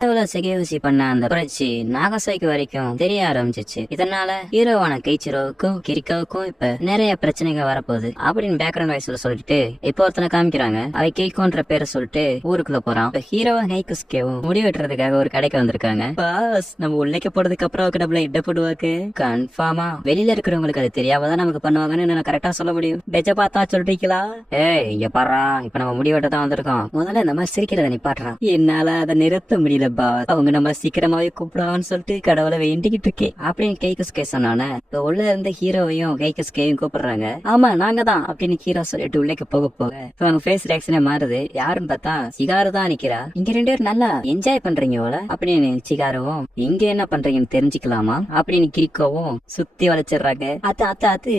சிகையூசி பண்ண அந்த புரட்சி நாகசாய்க்கு வரைக்கும் தெரிய ஆரம்பிச்சிச்சு. இதனால ஹீரோவான கெய்ச்சிரோவுக்கும் கிரிக்கோவுக்கும் இப்ப நிறைய பிரச்சனைகள் வரப்போகுது அப்படின்னு பேக்ரவுண்ட் வாய்ஸ்ல சொல்லிட்டு இப்போ ஒருத்தனை காமிக்கிறாங்க. அவ கெய்கோன்ற பேரை சொல்லிட்டு ஊருக்குள்ள போறான். இப்ப ஹீரோவா ஹைகுஸ்கேவும் முடி வெட்டுறதுக்காக ஒரு கடைக்கு வந்திருக்காங்க. பாஸ் நம்ம உள்ளேக்க போறதுக்கு அப்புறம் நம்மள இட போடுவாக்கு கன்ஃபார்மா வெளியில இருக்கிறவங்களுக்கு அது தெரியாமதான் நமக்கு பண்ணுவாங்கன்னு நான் கரெக்டா சொல்ல முடியும். பெஜ பார்த்தா சொல்றீங்களா? ஏய் இங்க பாறா, இப்ப நம்ம முடி வெட்ட தான் வந்திருக்கோம். முதல்ல நம்ம சிரிக்கிறத நிப்பாட்டுறான். என்னால அதை நிறுத்த முடியல பாஸ். அவங்க நம்ம சீக்கிரமாவே கூப்பிடுவான்னு சொல்லிட்டு கடவுளை வேண்டிக்கிட்டு இருக்கேன் அப்படின்னு கைகுஸ்கே சொன்னானே. இப்ப உள்ள இருந்த ஹீரோவையும் கைகுஸ்கேயும் கூப்பிடுறாங்க. ஆமா நாங்க தான் அப்படின்னு ஹீரோ சொல்லிட்டு உள்ளேக்கு போக போக அவங்க ஃபேஸ் ரியாக்ஷனே மாறுது. யாருன்னு பார்த்தா சிகாரு தான் நிக்கிறா. இங்க ரெண்டு பேரும் நல்லா என்ஜாய் பண்றீங்க போல அப்படின்னு சிகாருவும் இங்க என்ன பண்றீங்கன்னு தெரிஞ்சுக்கலாமா அப்படின்னு கிரிக்கோவும் சுத்தி வளைச்சிடுறாங்க. அத்து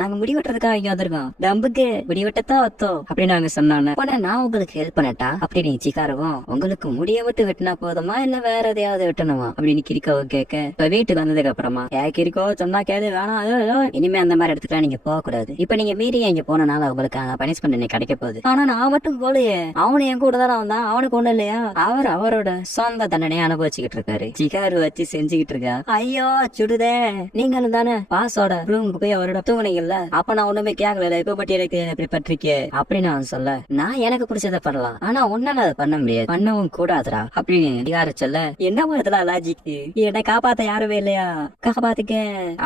நாங்க முடி வெட்டுறதுக்காக இங்க வந்திருக்கோம். டம்புக்கு முடி வெட்டத்தான் வத்தோம் அப்படின்னு அவங்க சொன்னாங்க. நான் உங்களுக்கு ஹெல்ப் பண்ணட்டா அப்படின்னு சிகாருவும் உங்களுக்கு முடிய விட்டு வெட்டினா போதுமா இல்ல வேற எதையாவது வெட்டணுமா அப்படின்னு கிரிக்கோவை கேட்க இப்ப வீட்டுக்கு வந்ததுக்கு அப்புறமா கிரிக்கோ சொன்னா கேளு வேணாம் இனிமே அந்த மாதிரி இடத்துக்கு நீங்க போக கூடாது. இப்ப நீங்க மீறி இங்க போனனால உங்களுக்கு பனிஷ்மெண்ட் இன்னைக்கு கிடைக்க போகுது. ஆனா நான் மட்டும் போலையே, அவனு என் கூட தானே வந்தான். அவனுக்கு ஒண்ணு இல்லையா? அவர் அவரோட சொந்த தண்டனையை அனுபவிச்சுக்கிட்டு இருக்காரு. சிகாரு வச்சு செஞ்சுக்கிட்டு இருக்கா. ஐயோ சுடுதே, நீங்களும் தானே பாஸோட ரூமுக்கு போய் அவரோட தூங்குனீங்கல்ல, அப்ப நான் ஒண்ணுமே கேட்கல. இப்ப பட்டி எனக்கு எப்படி பற்றிருக்கே அப்படின்னு அவன் சொல்ல, நான் எனக்கு பிடிச்சதை பண்ணலாம் ஆனா உன்னால அதை பண்ண முடியாது, பண்ணவும் கூடாதுடா அப்படின்னு சிகாரு சொல்ல, என்ன பண்ணுறதுல லாஜிக்கு, என்னை காப்பாத்த யாருமே இல்லையா, காப்பாத்துக்க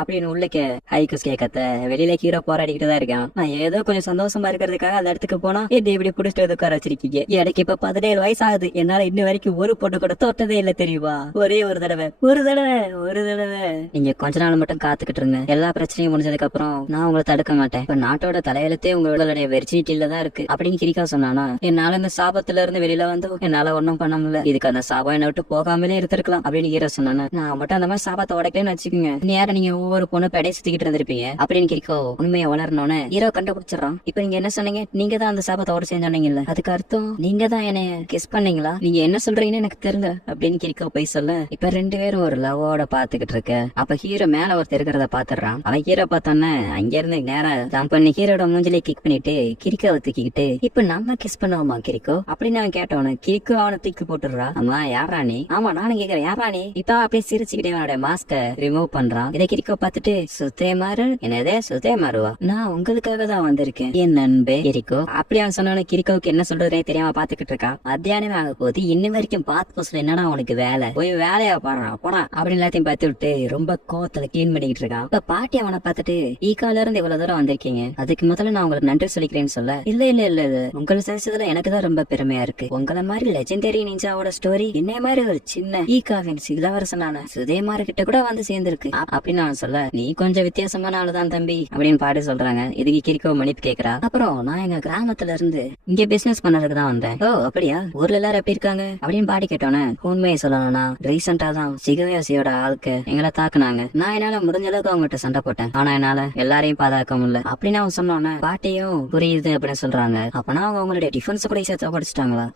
அப்படின்னு உள்ளக்க ஹைகுஸ்கே கத்த. வெளியில ஹீரோ போராடிக்கிட்டு தான் இருக்கான். நான் ஏதோ கொஞ்சம் சந்தோஷமா இருக்கிறதுக்காக அந்த இடத்துக்கு போனா என்ன இப்படி புடிச்சிட்டு உட்கார வச்சிருக்கீங்க. எனக்கு இப்ப 17 வயசு ஆகுது. என்னால இன்னும் வரைக்கும் ஒரு பொண்ணு கூட தொட்டதே இல்ல தெரியுமா? ஒரே ஒரு தடவை நீங்க கொஞ்ச நாள் மட்டும் காத்துக்கிட்டு இருங்க. எல்லா பிரச்சனையும் முடிஞ்சதுக்கு அப்புறம் நான் உங்களை தடுக்க மாட்டேன். இப்ப நாட்டோட தலையெழுத்தே உங்களுடைய வெர்ஜினிட்டில தான் இருக்கு அப்படின்னு கிரிக்கா சொன்னானா. என்னால இந்த சாபத்துல இருந்து வெளியில வந்து என்னால ஒன்னும் பண்ண முடியல. இதுக்கு அந்த சாபம் என்ன விட்டு போகாமலே இருந்திருக்கலாம் அப்படின்னு ஹீரோ சொன்னானா. நான் மட்டும் அந்த மாதிரி சாபத்தை உடைக்கலன்னு வச்சுக்கோங்க, நேரம் நீங்க ஒவ்வொரு பொண்ணு படைய சுத்திக்கிட்டு இருந்திருப்பீங்க அப்படின்னு கிரிக்கோ உண்மையை உணர்னோன்னு ஹீரோ கண்டுபிடிச்சிடறான். இப்ப நீங்க என்ன சொன்னீங்க? நீங்க தான் அந்த சாபத்தை உடச்சு சொன்னீங்கல்ல, அதுக்கு அர்த்தம் நீங்க தான் என்ன கிஸ் பண்ணீங்களா? நீங்க என்ன சொல்றீங்கன்னு எனக்கு தெரியல அப்படின்னு கிரிக்கோ போய் சொல்ல, இப்ப ரெண்டு பேரும் ஒரு லவோட பாத்துக்கிட்டு இருக்க. அப்ப ஹீரோ மேல ஒருத்தர் இருக்கிறத பாத்துறான். அவன் ஹீரோ பார்த்தோன்னே அங்க இருந்து நேரம் ஜம்ப் பண்ணி ஹீரோட மூஞ்சிலே கிக் பண்ணிட்டு கிரிக்கோவை தூக்கிக்கிட்டு, இப்ப நம்ம கிஸ் பண்ணுவோமா கிரிக்கோ அப்படின்னு அவன் கேட்டவனு கிரிக்கோ அவனை தூக்கி போட்டுடுறா. ஆமா யாரானி? ஆமா நானும் கேக்குறேன் யாரானி? இப்ப அப்படியே சிரிச்சுக்கிட்டே அவனோட மாஸ்க ரிமூவ் பண்றான். இதை கிரிக்கோ பார்த்துட்டு, சுத்தே மாறு என்னதே சுத்தே மாறுவா, நான் உங்களுக்காக தான் வந்திருக்கேன் என் நண்பே கிரிக்கோ அப்படி அவன் சொன்ன. கிரிக்கோவுக்கு என்ன சொல்றதே தெரியாம பாத்துக்கிட்டு இருக்கான். மத்தியானமே ஆக போது இன்னும் வரைக்கும் பாத்து போஸ்ல என்னன்னா அவனுக்கு வேலை, போய் வேலையா பாடுறான் போறான் அப்படின்னு எல்லாத்தையும் பார்த்து விட்டு ரொம்ப கோவத்துல கிளீன் பண்ணிக்கிட்டு இருக்கான். இப்ப பாட்டி அவனை பார்த்துட்டு, ஈக்கால இருந்து இவ்வளவு தூரம் வந்திருக்கீங்க, அதுக்கு முதல்ல நான் உங்களுக்கு நன்றி சொல்லிக்கிறேன்னு சொல்ல, இல்ல உங்களை செஞ்சதுல எனக்கு தான் ரொம்ப பெருமையா இருக்கு. உங்களை மாதிரி லெஜெண்டரி நிஞ்சாவோட ஸ்டோரி என்ன மாதிரி ஒரு சின்ன ஈக்காவின் இளவரசனான சுதேமாரு கிட்ட கூட வந்து சேர்ந்திருக்கு அப்படின்னு அவன் சொல்ல, நீ கொஞ்சம் வித்தியாசமான ஆளுதான் தம்பி அப்படின்னு பாடி சொல்றாங்க. இதுக்கு கிரிக்கோ மன்னிப்பு கேக்குறா. அப்புறம் நான் எங்க கிராமத்துல இருந்து இங்க பிசினஸ் பண்ணதுக்கு தான் வந்தேன். ஓ அப்படியா? ஊர்ல எல்லாரும் எப்படி இருக்காங்க அப்படின்னு பாடி கேட்டோன்னே, உண்மையை சொல்லணும்னா ரீசெண்டா தான் சிகவேசியோட ஆளுக்கு எங்களை தாக்குனாங்க. நான் என்னால முடிஞ்ச அளவுக்கு அவங்ககிட்ட சண்டை போட்டேன், ஆனா என்னால எல்லாரையும் பாதுகாக்க முடியல அப்படின்னு அவன் சொன்னோன்னே பாட்டியும் புரியுது அப்படின்னு சொல்றாங்க. அப்பனா அவங்க அவங்களுடைய டிஃபென்ஸ் கூட சேர்த்து படிச்சுட்டாங்களா?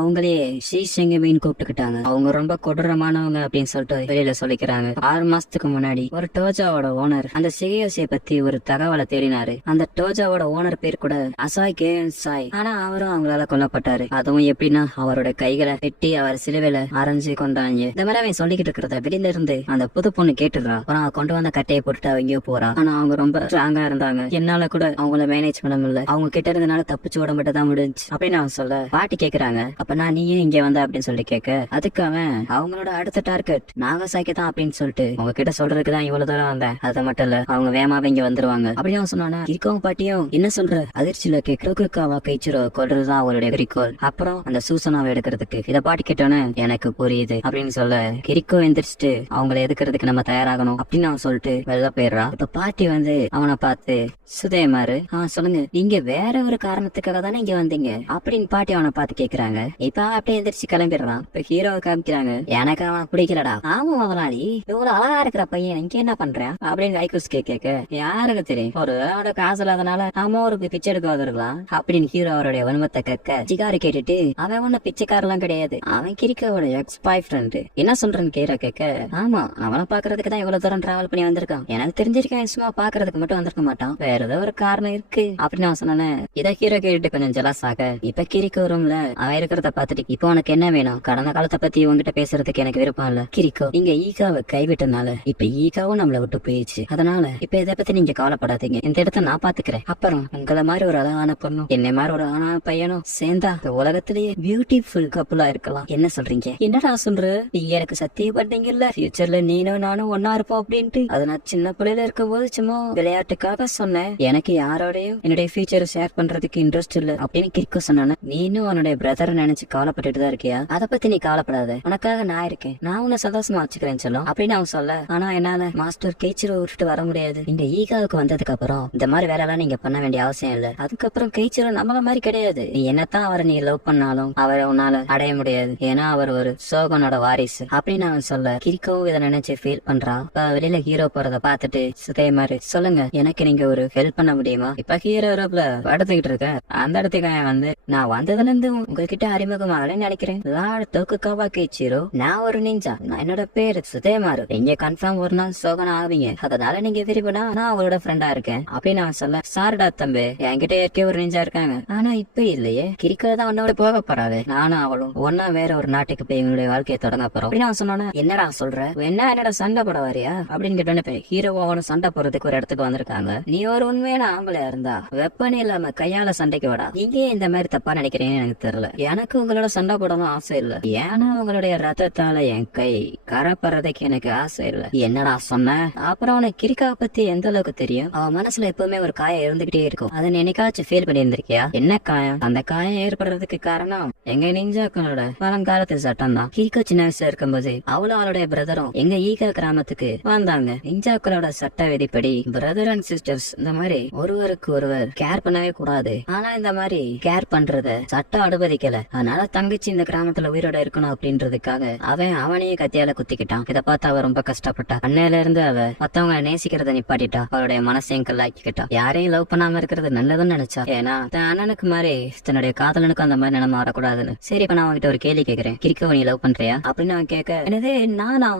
அவங்களே ஸ்ரீசங்கமின்னு கூப்பிட்டுக்கிட்டாங்க. அவங்க ரொம்ப கொடூரமானவங்க அப்படின்னு சொல்லிட்டு வெளியில சொல்லிக்கிறாங்க. 6 மாசத்துக்கு முன்னாடி ஒரு டோஜாவோட ஓனர் அந்த சிகயோசியை பத்தி ஒரு தகவலை தேடினாரு. அந்த டோஜாவோட ஓனர் பேர் கூட அசாய் கேன் சாய். ஆனா அவரும் அவங்களால கொல்லப்பட்டாரு. அதுவும் எப்படின்னா அவரோட கைகளை வெட்டி அவர் சிலுவையில அரைஞ்சு கொண்டாங்க. இந்த மாதிரி அவன் சொல்லிக்கிட்டு இருக்கிறத வெளியில இருந்து அந்த புது பொண்ணு கேட்டுறா. அப்புறம் கொண்டு வந்த கட்டையை போட்டுட்டு அவங்க போறா. ஆனா அவங்க ரொம்ப ஸ்ட்ராங்கா இருந்தாங்க, என்னால கூட அவங்கள மேனேஜ் பண்ண முடியல, அவங்க கிட்ட இருந்தனால தப்பிச்சு ஓட மட்டும் தான் முடிஞ்சு அப்படின்னு அவன் சொல்ல, பாட்டி கேக்குறாங்க அப்ப நான் நீயே இங்க வந்த அப்படின்னு சொல்லி கேட்க, அதுக்கு அவன் அவங்களோட அடுத்த டார்கெட் நாகசாக்கி தான் அப்படின்னு சொல்லிட்டு உங்ககிட்ட சொல்றதுக்குதான் இவ்வளவு தூரம் வந்தேன், அது மட்டும் இல்ல அவங்க வேகமாவே இங்க வந்துருவாங்க அப்படின்னு அவன் சொன்னானா. கிரிக்கோவும் பாட்டியும் என்ன சொல்ற அதிர்ச்சியில கேக்குறதுக்காவா கைச்சிரோ கொள்றதுதான் அவருடைய குறிக்கோள், அப்புறம் அந்த சூசனாவை எடுக்கிறதுக்கு. இத பாட்டி கேட்டோன்னு எனக்கு புரியுது அப்படின்னு சொல்ல, கிரிக்கோ எந்திரிச்சிட்டு அவங்களை எதுக்கிறதுக்கு நம்ம தயாராகணும் அப்படின்னு அவன் சொல்லிட்டு வெளில போயிடுறான். இப்ப பாட்டி வந்து அவனை பார்த்து, சுதேமாரு சொல்லுங்க, நீங்க வேற ஒரு காரணத்துக்காக தானே இங்க வந்தீங்க அப்படின்னு பாட்டி அவனை பார்த்து கேக்குறாங்க. இப்ப அப்படியே எந்திரிச்சு கிளம்பிடுறான். இப்ப ஹீரோவை காமிக்கிறாங்க. எனக்கு அவன் பிடிக்கலடா. ஆமா முதலாளி, இவ்வளவு அழகா இருக்கிற பையன் இங்க என்ன பண்றான் அப்படின்னு ஐகுஸ்கே கேட்க, யாருக்கு தெரியும், ஒரு காசு இல்லாதனால நாம ஒரு பிச்சை எடுக்க வந்திருக்கலாம் அப்படின்னு ஹீரோ அவருடைய வன்மத்தை கேட்க, சிகாரு கேட்டுட்டு, அவன் ஒன்னும் பிச்சைக்காரெல்லாம் கிடையாது, அவன் கிரிக்கோட எக்ஸ் பாய் ஃப்ரெண்ட், என்ன சொல்றேன்னு ஹீரோ கேட்க, ஆமா அவனை பாக்குறதுக்கு தான் இவ்வளவு தூரம் டிராவல் பண்ணி வந்திருக்கான், எனக்கு தெரிஞ்சிருக்கேன் சும்மா பாக்குறதுக்கு மட்டும் வந்திருக்க மாட்டான், வேற ஏதோ ஒரு காரணம் இருக்கு அப்படின்னு அவன் சொன்னானே. இதை ஹீரோ கேட்டுட்டு கொஞ்சம் ஜெலஸ் ஆக, இப்ப கிரிக்கோ ரூம்ல அவன் இருக்கிறத பாத்துட்டு, இப்போ உனக்கு என்ன வேணும், கடை கடந்த காலத்தை பத்தி உங்ககிட்ட பேசுறதுக்கு எனக்கு விருப்பம் இல்ல கிரிக்கோ. நீங்க ஈகாவை கைவிட்டனால இப்ப ஈகாவும் நம்மள விட்டு போயிடுச்சு. அதனால இப்ப இதை பத்தி நீங்க கவலைப்படாதீங்க. இந்த இடத்த நான் பாத்துக்கிறேன். அப்புறம் உங்களை மாதிரி ஒரு அழகான பொண்ணும் என்னை மாதிரி ஒரு அழகான பையனும் சேர்ந்தா இந்த உலகத்திலேயே பியூட்டிஃபுல் கப்புலா இருக்கலாம். என்ன சொல்றீங்க? என்னடா சொல்ற? நீங்க எனக்கு சத்தியம் பண்ணீங்கல்ல ஃபியூச்சர்ல நீனும் நானும் ஒன்னா இருப்போம் அப்படின்ட்டு. அது நான் சின்ன பிள்ளையில இருக்கும் போது சும்மா விளையாட்டுக்காக சொன்னேன். எனக்கு யாரோடையும் என்னுடைய ஃபியூச்சரை ஷேர் பண்றதுக்கு இன்ட்ரெஸ்ட் இல்ல அப்படின்னு கிரிக்கோ சொன்னானே. நீனும் உன்னுடைய பிரதரை நினைச்சு கவலைப்பட்டுட்டு தான் இருக்கியா? அதை பத்தி நீ கவலைப்படாத, உனக்காக நான் இருக்கேன். நான் உன்னை சந்தோஷமா வச்சுக்கிறேன் சொல்லும் அப்படின்னு அவன் சொல்ல. ஆனா என்னால மாஸ்டர் கெய்ச்சிரோ விட்டுட்டு வர முடியாது. இந்த ஈகாவுக்கு வந்ததுக்கு அப்புறம் இந்த மாதிரி வேலை எல்லாம் நீங்க பண்ண வேண்டிய அவசியம் இல்ல. அதுக்கப்புறம் கெய்ச்சிரோ நம்மள மாதிரி கிடையாது. நீ என்னத்தான் அவரை நீ லவ் பண்ணாலும் அவரை உன்னால அடைய முடியாது. ஏன்னா அவர் ஒரு சோகனோட வாரிசு அப்படின்னு அவன் சொல்ல. கிரிக்கோவும் இதை நினைச்சு ஃபீல் பண்றா. வெளியில ஹீரோ போறத பாத்துட்டு இதே மாதிரி சொல்லுங்க, எனக்கு நீங்க ஒரு ஹெல்ப் பண்ண முடியுமா? இப்ப ஹீரோ ரோப்ல படுத்துக்கிட்டு இருக்க அந்த இடத்துக்கு வந்து நான் வந்ததுல இருந்து உங்ககிட்ட அறிமுகமாக நினைக்கிறேன். தோக்குக்காவா கேச்சிரோ, நான் ஒரு நிஞ்சா. நான் என்னோட பேரு சுதேமாரு. நீங்க கன்ஃபார்ம் ஒரு நாள் சோகனா ஆவீங்க. அதனால நீங்க விரும்பினா நான் அவரோட ஃப்ரெண்டா இருக்கேன் அப்படின்னு அவன் சொல்ல. சாரிடா தம்பி, என்கிட்ட ஏற்கே ஒரு நிஞ்சா இருக்காங்க. ஆனா இப்ப இல்லையே, கிரிக்கோ தான் உன்னோட போக போறாரு. நானும் அவளும் ஒன்னா வேற ஒரு நாட்டுக்கு போய் எங்களுடைய வாழ்க்கையை தொடங்க போறோம் அப்படின்னு அவன் சொன்னானே. என்னடா சொல்ற? என்னோட சண்டை போட வரியா அப்படின்னு கேட்டோன்னு ஹீரோ அவனும் சண்டை போறதுக்கு ஒரு இடத்துக்கு வந்திருக்காங்க. நீ ஒரு உண்மையான ஆம்பளையா இருந்தா வெப்பனே இல்லாம கையால சண்டைக்கு வாடா. நீங்க இந்த மாதிரி தப்பா நினைக்கிறீங்கன்னு எனக்கு தெரியல. எனக்கு உங்களோட சண்டை போடணும் ஆசை இல்ல. ஏன்னா உங்களுடைய ரத்தத்தால என் கை கரப்படுறதுக்கு எனக்கு ஆசை இல்ல. என்னடா சொன்ன? அப்புறம் அவனுக்கு கிரிக்காவை பத்தி எந்த அளவுக்கு தெரியும்? அவன் மனசுல எப்பவுமே ஒரு காயம் இருந்துகிட்டே இருக்கும். அதை என்னைக்காச்சும் ஃபீல் பண்ணி இருந்திருக்கியா? என்ன காயம்? அந்த காயம் ஏற்படுறதுக்கு காரணம் எங்க நிஞ்சாக்களோட பழங்காலத்து சட்டம் தான். கிரிக்கோ சின்ன வயசுல இருக்கும்போது அவளும் அவளுடைய பிரதரும் எங்க ஈகா கிராமத்துக்கு வந்தாங்க. நிஞ்சாக்களோட சட்ட விதிப்படி பிரதர் அண்ட் சிஸ்டர்ஸ் இந்த மாதிரி ஒருவருக்கு ஒருவர் கேர் பண்ணவே கூடாது. ஆனா இந்த மாதிரி கேர் பண்றத சட்டம் அனுமதிக்கல. அதனால தங்கச்சி இந்த கிராமத்துல உயிரோட இருக்கணும் அப்படின்றதுக்காக அவன் அவனையே கத்தியால குத்திக்கிட்டான். இதை பார்த்து அவ ரொம்ப கஷ்டப்பட்டா. அன்னையில இருந்து அவ மத்தவங்க நேசிக்கிறத நிப்பாட்டிட்டா. அவளுடைய மனசையும் கல்லாக்கிக்கிட்டா. யாரையும் லவ் பண்ணாம இருக்கிறது நல்லதுன்னு நினைச்சா. ஏன்னா தன் அண்ணனுக்கு மாதிரி தன்னுடைய காதலனுக்கும் அந்த மாதிரி நிலைமை வரக்கூடாதுன்னு. சரி, இப்ப நான் அவன்கிட்ட ஒரு கேள்வி கேக்குறேன். கிரிக்கோ நீ லவ் பண்றியா அப்படின்னு அவன் கேட்க, என்னது நானா?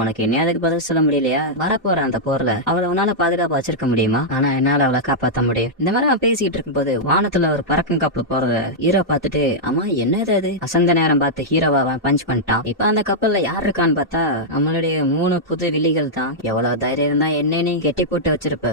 உனக்கு என்ன அதுக்கு பதில் சொல்ல முடியலையா? வரப்போற அந்த போர்ல அவளை உன்னால பாதுகாப்பா வச்சிருக்க முடியுமா? ஆனா என்னால அவளை காப்பாத்த முடியும். இந்த மாதிரி அவன் பேசிட்டு இருக்கும் போது வானத்துல ஒரு பறக்கும் கப்பல் போறத ஹீரோ பார்த்துட்டு, அம்மா என்னது அது? அசந்த நேரம் பார்த்து ஹீரோவா அவன் பஞ்ச் பண்ணிட்டான். இப்ப அந்த கப்பல்ல யார் இருக்கான்னு பார்த்தா நம்மளுடைய 3 புது வில்லிகள் தான். எவ்வளவு தைரியம் இருந்தா என்னன்னு கெட்டி போட்டு வச்சிருப்ப.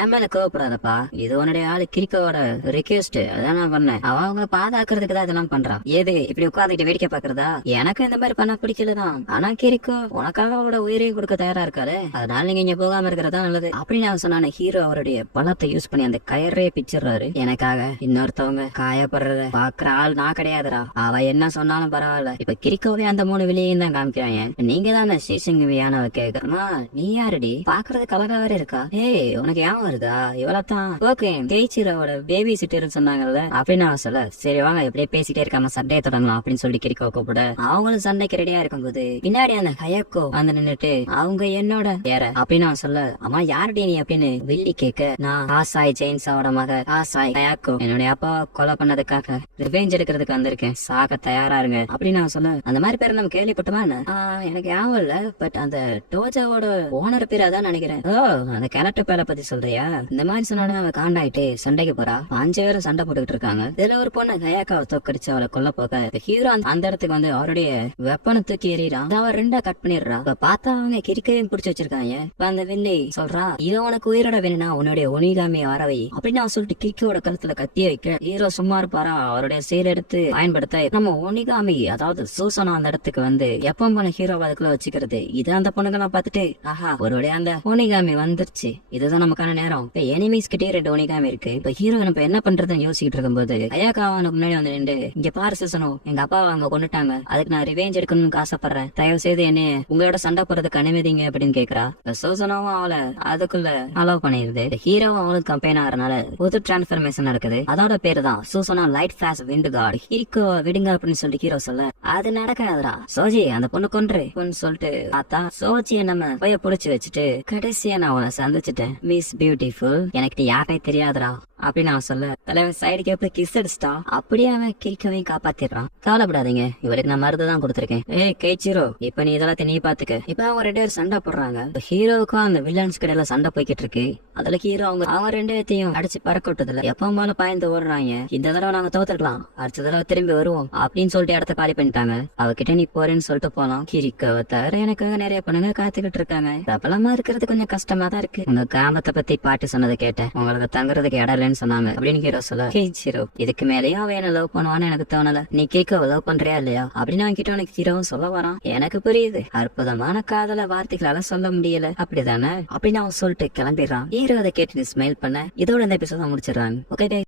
ஏன் மேல கோவப்படாதப்பா, இது உன்னுடைய ஆளு கிரிக்கோட ரிக்வெஸ்ட். அதான் நான் பண்ணேன். அவங்க பாதுகாக்கிறதுக்கு தான் இதெல்லாம் பண்றான். ஏது இப்படி உட்காந்துட்டு வேடிக்கை பாக்குறதா? எனக்கு இந்த மாதிரி பண்ண பிடிக்கலதான். ஆனா கிரிக்கோ உனக்காக அவளோட உயிரையும் கொடுக்க தயாரா இருக்காரு. அதனால நீங்க இங்க போகாம இருக்கிறதா நல்லது அப்படின்னு நான் சொன்ன. ஹீரோ அவருடைய பலத்தை யூஸ் பண்ணி அந்த கயரே பிச்சிடுறாரு. எனக்காக இன்னொருத்தவங்க காயப்படுறத பாக்குற ஆள் நான் கிடையாதுடா. அவ என்ன சொன்னாலும் பரவாயில்ல. இப்ப கிரிக்கோவே அந்த 3 விலையும் தான் காமிக்கிறாங்க. நீங்க தான் சீசிங்கவியானவ கேக்குறமா? நீ யாருடி? பாக்குறது கலகா வேற இருக்கா? ஏய், உனக்கு ஏன் வருதா? இவ்வளவுதான். ஓகே, கேச்சிரோட பேபி சிட்டர்னு சொன்னாங்கல்ல அப்படின்னு அவன் சொல்ல. சரி வாங்க எப்படியே பேசிட்டே இருக்காம சண்டையை தொடங்கலாம் அப்படின்னு சொல்லி கிரிக்கோ கூப்பிட. அவங்களும் சண்டைக்கு ரெடியா இருக்கும்போது பின்னாடி அந்த ஹயக்கோ வந்து நின்னுட்டு அவங்க என்னோட யார அப்படின்னு அவன் சொல்ல. அம்மா யாருடி நீ அப்படின்னு வில்லி கேட்க, நான் ஆசாய் ஜெயின்ஸாவோட மக ஆசாய் ஹயாக்கோ. என்னுடைய அப்பா கொலை பண்ணதுக்காக ரிவெஞ்ச் எடுக்கிறதுக்கு வந்திருக்கேன். சாக தயாரா இருங்க அப்படின்னு அவன் சொல்ல. அந்த மாதிரி பேர் நம்ம கேள்விப்பட்டோமா? எனக்கு ஞாபகம் இல்ல, பட் அந்த டோஜாவோட ஓனர் பேர் அதான் நினைக்கிறேன். ஓ, அந்த கேரக்டர் பேரை பத்தி சொல்றியா? இந்த மாதிரி சொன்னாலும் அவன் காண்டாயிட்டு சண்டைக்கு போறா. 5 பேரும் சண்டை போட்டுக்கிட்டு இருக்காங்க. இதுல ஒரு பொண்ணு ஹயாக்காவை தோக்கடிச்சு அவளை கொல்ல போக ஹீரோ அந்த இடத்துக்கு வந்து அவருடைய வெப்பனை தூக்கி எறிறான். அவன் 2 கட் பண்ணிடுறா. இப்ப பார்த்தா அவங்க கிரிக்கையும் பிடிச்சு வச்சிருக்காங்க. அந்த வில்லி சொல்றா, இது உனக்கு உயிரோட வேணும்னா உன்னுடைய ஒனிகாமியை வரவை அப்படின்னு அவன் சொல்லிட்டு கிரிக்கோட கழுத்துல கத்திய வைக்க ஹீரோ சும்மா இருப்பாரா? அவருடைய செயல் எடுத்து பயன்படுத்த நம்ம ஒனிகாமி அதாவது சூசனா அந்த இடத்துக்கு வந்து எப்பவும் போன ஹீரோ அதுக்குள்ள வச்சுக்கிறது. இது அந்த பொண்ணுங்கெல்லாம் பார்த்துட்டு, ஆஹா ஒருவடைய அந்த ஒனிகாமி வந்துருச்சு, இதுதான் நமக்கான நேரம். இப்ப எனிமீஸ் கிட்டே 2 ஒனிகாமி இருக்கு. இப்ப ஹீரோ நம்ம என்ன பண்றதுன்னு யோசிச்சுட்டு இருக்கும்போது ஹயாக்கா அவனுக்கு முன்னாடி வந்து நின்று, இங்க பாரு சூசனோ, எங்க அப்பாவை அவங்க கொண்டுட்டாங்க. அதுக்கு நான் ரிவேஞ்ச் எடுக்கணும்னு ஆசைப்படுறேன். தயவு செய்து என்ன உங்களோட சண்டை போறதுக்கு அனுமதிங்க அப்படின்னு கேக்குறா. சூசனாவும் அவளை அதுக்குள்ள அலோவ் பண்ணிருது. ஹீரோவும் அவளுக்கு கம்பெயின் ஆகிறனால புது டிரான்ஸ்பர்மேஷன் நடக்குது. அதோட பேரு தான் Susana light flash wind card. Hero விடுங்க அப்படின்னு சொல்லிட்டு ஹீரோ சொல்ல, அது நடக்காதுடா சோஜி, அந்த பொண்ணு கொன்று சொல்லிட்டு பார்த்தா சோஜிய நம்ம போய் புடிச்சு வச்சுட்டு கடைசியா நான் அவனை சந்திச்சுட்டேன். மிஸ் பியூட்டிஃபுல், எனக்கு யாரே தெரியாதுடா அப்படின்னு அவன் சொல்ல. தலைவன் சைடு கேப்ல கிஸ் அடிச்சிட்டா. அப்படியே அவன் கிரிக்கோவையும் காப்பாத்திடுறான். கவலைப்படாதீங்க, இவருக்கு நான் மருந்து தான் கொடுத்துருக்கேன். ஏய் கேச்சிரோ, இப்ப நீ இதெல்லாம் நீ பாத்துக்க. இப்ப அவங்க 2 பேரும் சண்டை போடுறாங்க. ஹீரோவுக்கும் அந்த வில்லன்ஸ் கடையில சண்டை போய்கிட்டு இருக்கு. அதுல ஹீரோ அவங்க 2 பேர்த்தையும் அடிச்சு பறக்க விட்டதுல எப்பவும் பாய்ந்து ஓடுறாங்க. இந்த தடவை நாங்க தோத்துக்கலாம், அடுத்த தடவை திரும்பி வருவோம் அப்படின்னு சொல்லிட்டு இடத்த காலி பண்ணிட்டாங்க. அவகிட்ட நீ போறேன்னு சொல்லிட்டு போலாம். கிரிக்காவை தவிர எனக்காக நிறைய பொண்ணுங்க காத்துக்கிட்டு இருக்காங்க. பிரபலமா இருக்கிறது கொஞ்சம் கஷ்டமா தான் இருக்கு. உங்க கிராமத்தை பத்தி பாட்டு சொன்னதை கேட்டேன். உங்களுக்கு தங்குறதுக்கு இடம் இல்லைன்னு சொன்னாங்க அப்படின்னு ஹீரோ சொல்ல, ஹீரோ இதுக்கு மேலேயும் அவன் என்ன லவ் பண்ணுவான்னு எனக்கு தோணல. நீ கிரிக்காவை லவ் பண்றியா இல்லையா அப்படின்னு அவன் கிட்ட உனக்கு ஹீரோவும் சொல்ல வரான். எனக்கு புரியுது, அற்புதமான காதல வார்த்தைகளால சொல்ல முடியல அப்படிதானே அப்படின்னு அவன் சொல்லிட்டு கிளம்பிடுறான். ஹீரோ அதை கேட்டு ஸ்மைல் பண்ண இதோட இந்த எபிசோட முடிச்சிடறாங்க. ஓகே.